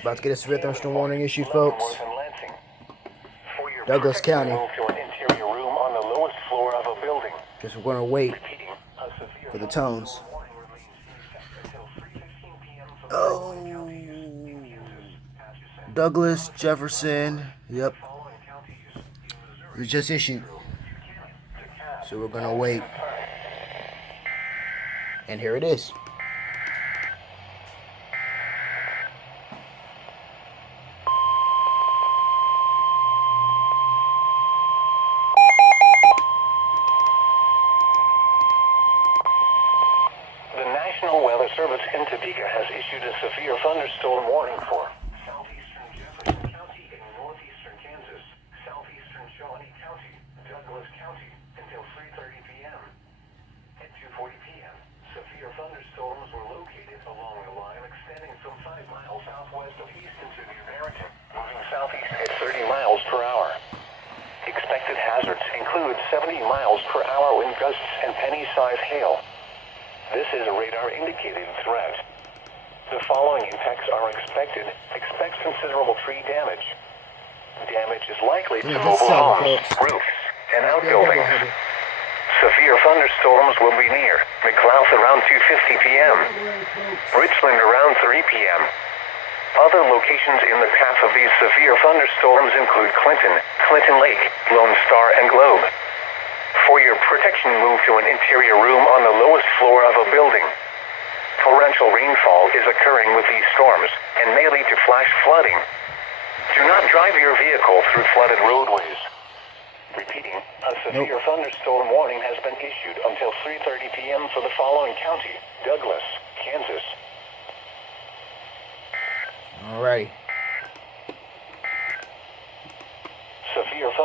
About to get a severe thunderstorm warning issued, folks. Douglas County. Guess we're gonna wait for the tones. Oh, Douglas, Jefferson. Yep. It was just issued. So we're gonna wait. And here it is. The National Weather Service in Topeka has issued a severe thunderstorm warning for southeastern Jefferson County and northeastern Kansas, southeastern Shawnee County, Douglas County until 3:30 p.m. At 2:40 p.m., severe thunderstorms were located along the line extending some 5 miles southwest of eastern city of Barrington, moving southeast at 30 miles per hour. Expected hazards include 70 miles per hour wind gusts and penny-sized hail. This is a radar-indicated threat. The following impacts are expected. Expect considerable tree damage. Damage is likely to mobile homes, roofs, and outbuildings. Severe thunderstorms will be near McLouth around 2:50 p.m. Richland around 3 p.m. Other locations in the path of these severe thunderstorms include Clinton, Clinton Lake, Lone Star, and Globe. For your protection, move to an interior room on the lowest floor of a building. Torrential rainfall is occurring with these storms and may lead to flash flooding. Do not drive your vehicle through flooded roadways. Repeating, a severe thunderstorm warning has been issued until 3:30 p.m. for the following county: Douglas, Kansas. Alrighty.